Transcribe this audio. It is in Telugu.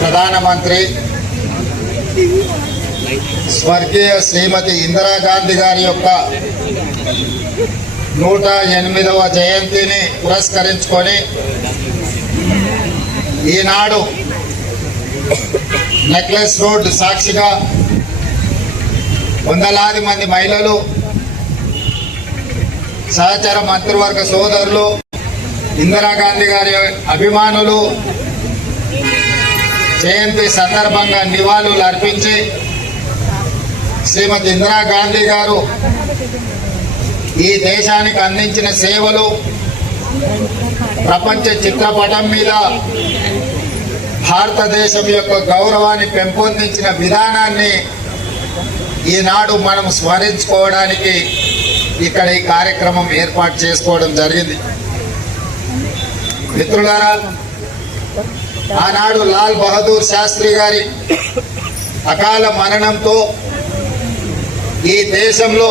ప్రధానమంత్రి. స్వర్గీయ శ్రీమతి ఇందిరాగాంధీ గారి యొక్క నూట ఎనిమిదవ జయంతిని పురస్కరించుకొని ఈనాడు నెక్లెస్ రోడ్ సాక్షిగా వందలాది మంది మహిళలు సహచర మంత్రివర్గ సోదరులు ఇందిరాగాంధీ గారి అభిమానులు జయంతి సందర్భంగా నివాళులు అర్పించి శ్రీమతి ఇందిరాగాంధీ గారు ఈ దేశానికి అందించిన సేవలు ప్రపంచ చిత్రపటం మీద భారతదేశం యొక్క గౌరవాన్ని పెంపొందించిన విధానాన్ని ఈనాడు మనం స్మరించుకోవడానికి ఇక్కడ ఈ కార్యక్రమం ఏర్పాటు చేసుకోవడం జరిగింది. మిత్రులారా ఆనాడు లాల్ బహదూర్ శాస్త్రి గారి అకాల మరణంతో ఈ దేశంలో